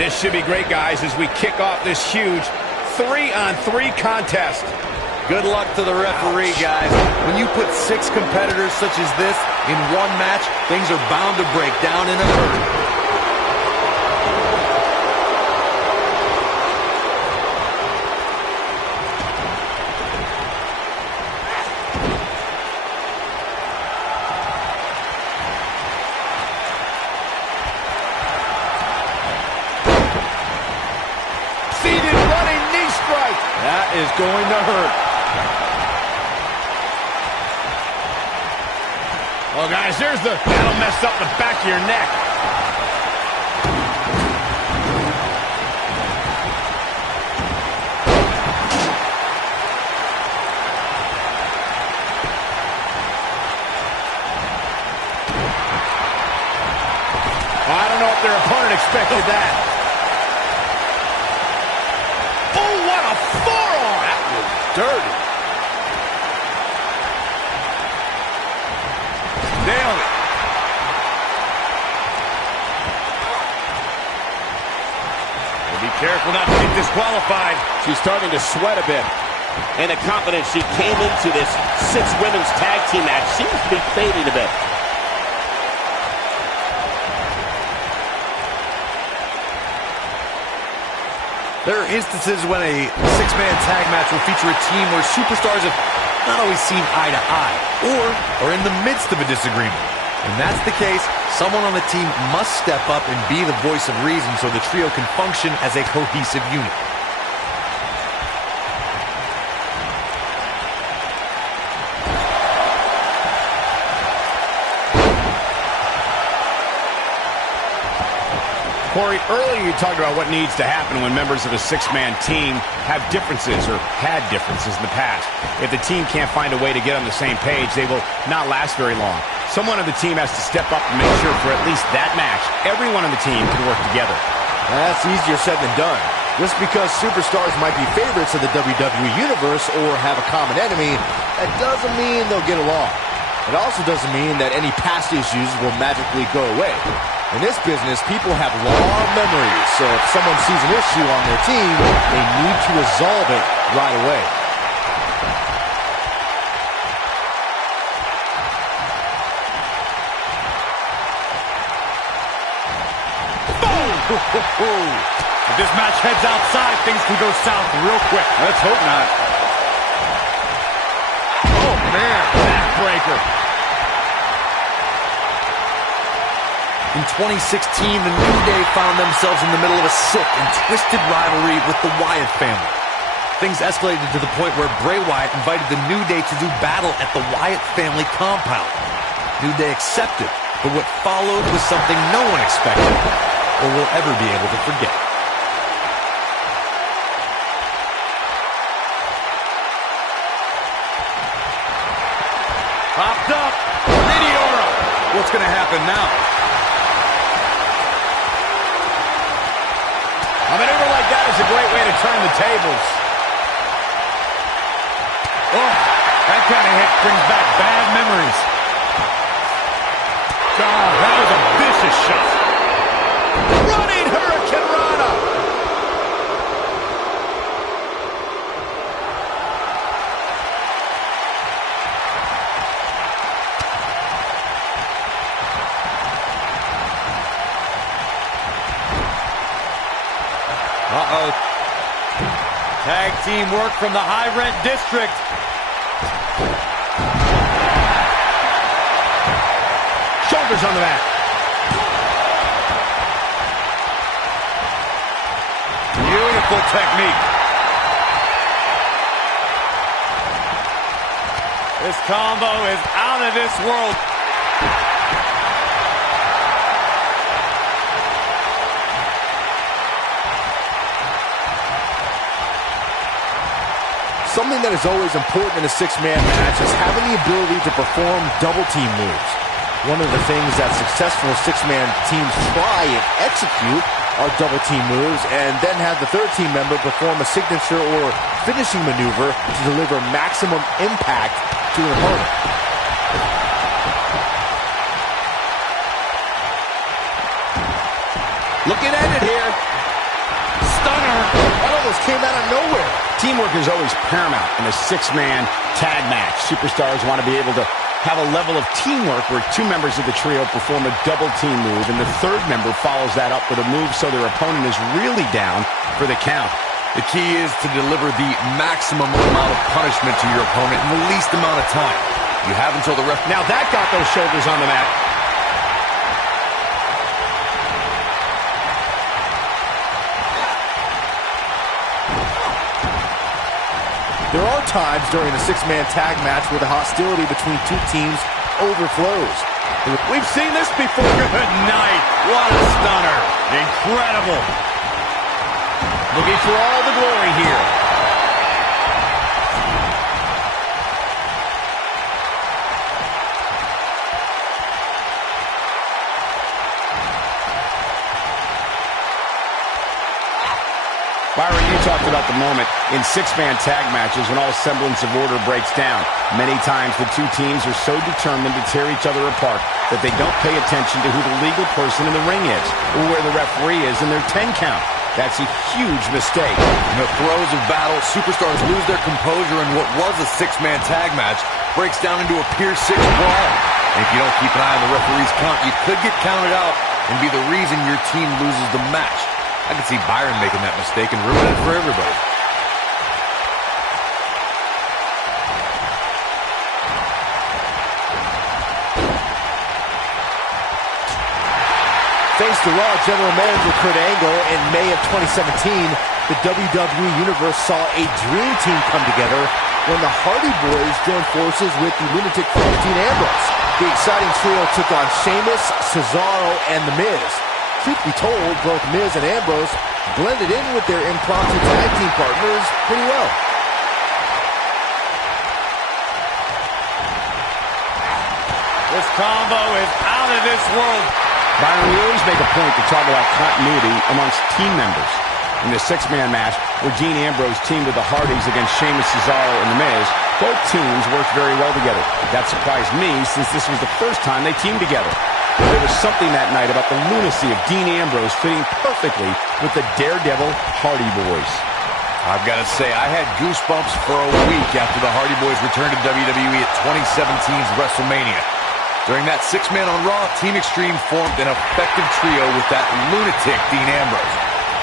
This should be great, guys, as we kick off this huge 3-on-3 contest. Good luck to the referee, guys. When you put 6 competitors such as this in one match, things are bound to break down in a hurry. That is going to hurt. Well, guys, that'll mess up the back of your neck. I don't know if their opponent expected that. Dirty. Nailed it. Well, be careful not to get disqualified. She's starting to sweat a bit. And the confidence she came into this 6 women's tag team match seems to be fading a bit. There are instances when a 6-man tag match will feature a team where superstars have not always seen eye to eye or are in the midst of a disagreement. When that's the case, someone on the team must step up and be the voice of reason so the trio can function as a cohesive unit. Corey, earlier you talked about what needs to happen when members of a 6-man team have differences or had differences in the past. If the team can't find a way to get on the same page, they will not last very long. Someone on the team has to step up and make sure for at least that match, everyone on the team can work together. That's easier said than done. Just because superstars might be favorites of the WWE Universe or have a common enemy, that doesn't mean they'll get along. It also doesn't mean that any past issues will magically go away. In this business, people have long memories, so if someone sees an issue on their team, they need to resolve it right away. If this match heads outside, things can go south real quick. Let's hope not. Oh, man, backbreaker. In 2016, the New Day found themselves in the middle of a sick and twisted rivalry with the Wyatt family. Things escalated to the point where Bray Wyatt invited the New Day to do battle at the Wyatt family compound. New Day accepted, but what followed was something no one expected or will ever be able to forget. Popped up. Meteora. What's going to happen now? A maneuver like that is a great way to turn the tables. Oh, that kind of hit brings back bad memories. Oh, that was a vicious shot. Running Hurricane Rana. Uh-oh. Tag team work from the high rent district. Shoulders on the mat. Beautiful technique. This combo is out of this world. Something that is always important in a 6-man match is having the ability to perform double team moves. One of the things that successful 6-man teams try and execute are double team moves, and then have the third team member perform a signature or finishing maneuver to deliver maximum impact to an opponent. Looking at it here. came out of nowhere. Teamwork is always paramount in a six-man tag match. Superstars want to be able to have a level of teamwork where two members of the trio perform a double team move, and the third member follows that up with a move so their opponent is really down for the count. The key is to deliver the maximum amount of punishment to your opponent in the least amount of time. You have until the ref... Now that got those shoulders on the mat. There are times during a six-man tag match where the hostility between two teams overflows. We've seen this before. Good night. What a stunner. Incredible. Looking for all the glory here. Byron, you talked about the moment in six-man tag matches when all semblance of order breaks down. Many times the two teams are so determined to tear each other apart that they don't pay attention to who the legal person in the ring is or where the referee is in their 10 count. That's a huge mistake. In the throes of battle, superstars lose their composure, and what was a six-man tag match breaks down into a pure six brawl. And if you don't keep an eye on the referee's count, you could get counted out and be the reason your team loses the match. I can see Byron making that mistake and ruining it for everybody. Thanks to Raw General Manager Kurt Angle, in May of 2017, the WWE Universe saw a dream team come together when the Hardy Boys joined forces with the lunatic Frost Dean Ambrose. The exciting trio took on Sheamus, Cesaro, and The Miz. Truth be told, both Miz and Ambrose blended in with their impromptu tag team partners pretty well. This combo is out of this world. Byron, we always make a point to talk about continuity amongst team members. In the six-man match where Dean Ambrose teamed with the Hardys against Sheamus, Cesaro, and The Miz, both teams worked very well together. That surprised me since this was the first time they teamed together. There was something that night about the lunacy of Dean Ambrose fitting perfectly with the Daredevil Hardy Boys. I've got to say, I had goosebumps for a week after the Hardy Boys returned to WWE at 2017's WrestleMania. During that six-man on Raw, Team Extreme formed an effective trio with that lunatic Dean Ambrose.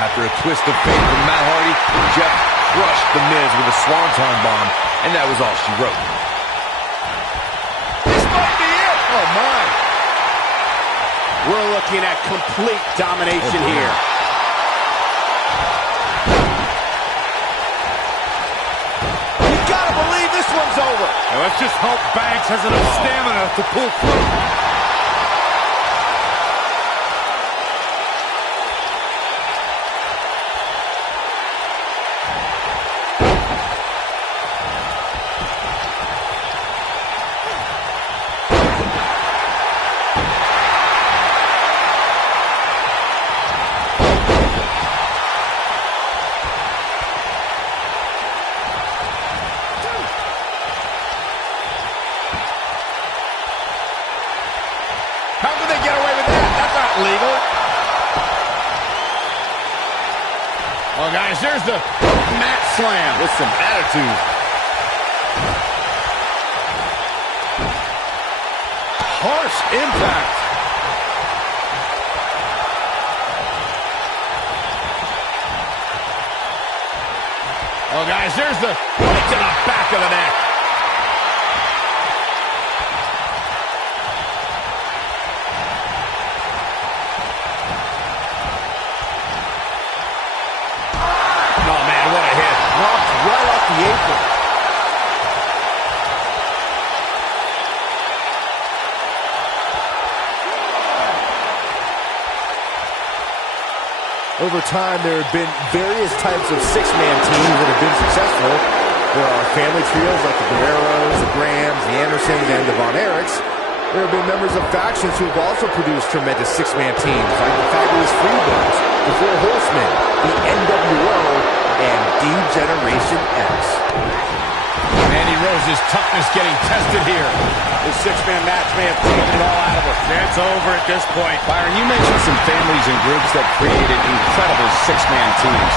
After a twist of fate from Matt Hardy, Jeff crushed The Miz with a Swanton bomb, and that was all she wrote. This might be it! Oh, my! We're looking at complete domination here. You gotta believe this one's over. Now let's just hope Banks has enough stamina to pull through. How could they get away with that? That's not legal. Oh, guys, there's the mat slam with some attitude. Harsh impact. Oh, guys, there's the right to the back of the neck. Oh, man, what a hit. Knocked right off the apron. Over time, there have been various types of six-man teams that have been successful. There are family trios like the Guerreros, the Grahams, the Andersons, and the Von Erichs. There have been members of factions who have also produced tremendous six-man teams like the Fabulous Freebirds, the Four Horsemen, the NWO, and D-Generation X. Mandy Rose's toughness getting tested here. This six-man match may have taken it all out of her. That's over at this point. Byron, you mentioned some families and groups that created incredible six-man teams.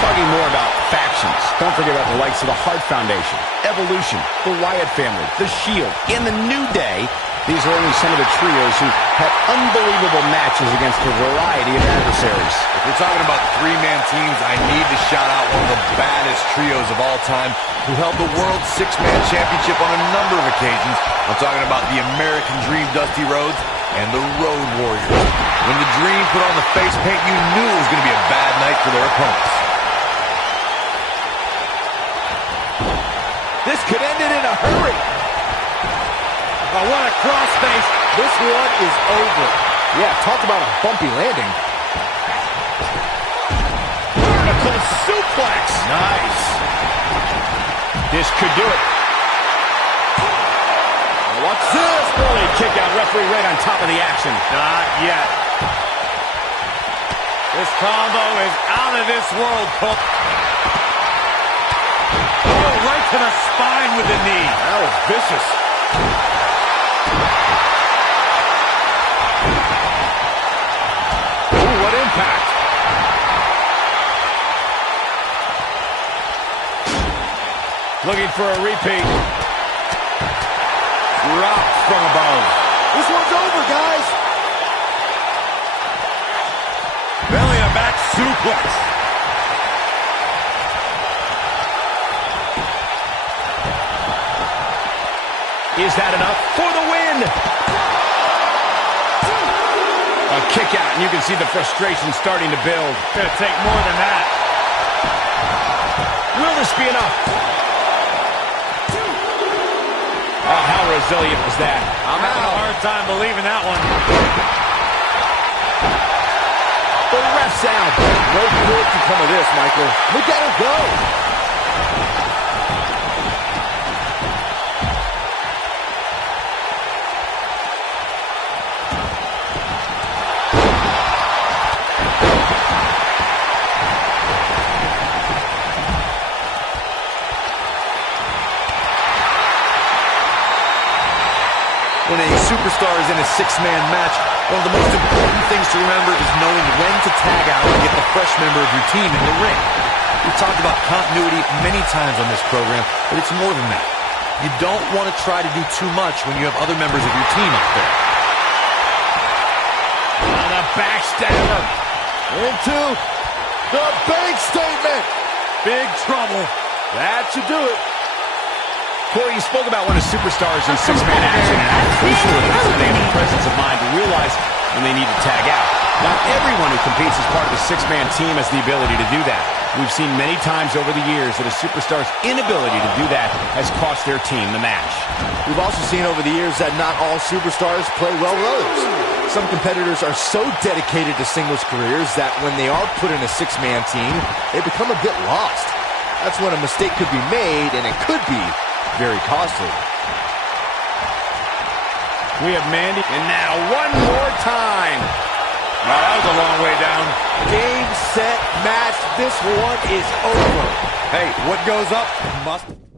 Talking more about factions, don't forget about the likes of the Hart Foundation, Evolution, the Wyatt family, the Shield, and the New Day. These are only some of the trios who have unbelievable matches against a variety of adversaries. If we're talking about three-man teams, I need to shout out one of the baddest trios of all time who held the World Six-Man Championship on a number of occasions. I'm talking about the American Dream, Dusty Rhodes, and the Road Warriors. When the Dream put on the face paint, you knew it was going to be a bad night for their opponents. This could end it in a hurry. Oh, what a crossface. This one is over. Yeah, talk about a bumpy landing. Vertical suplex. Nice. This could do it. What's this? Brilliant kick out. Referee right on top of the action. Not yet. This combo is out of this world, Cole. Oh, right to the spine with the knee. That was vicious. Ooh, what impact. Looking for a repeat. Dropped from above. This one's over, guys. Belly to back suplex. Is that enough for the win? A kick out, and you can see the frustration starting to build. Gonna take more than that. Will this be enough? Oh, how resilient was that? I'm having a hard time believing that one. The ref's out. No good can come of this, Michael. Look at him go. When a superstar is in a six-man match, one of the most important things to remember is knowing when to tag out and get the fresh member of your team in the ring. We've talked about continuity many times on this program, but it's more than that. You don't want to try to do too much when you have other members of your team out there. On a backstabber. Into the bank statement. Big trouble. That should do it. Corey, you spoke about when a superstar is in six-man action and how crucial it is that they have the presence of mind to realize when they need to tag out. Not everyone who competes as part of a six-man team has the ability to do that. We've seen many times over the years that a superstar's inability to do that has cost their team the match. We've also seen over the years that not all superstars play well with others. Some competitors are so dedicated to singles careers that when they are put in a six-man team, they become a bit lost. That's when a mistake could be made, and it could be very costly. We have Mandy, and now one more time. Wow, that was a long way down. Game, set, match. This one is over. Hey, what goes up must...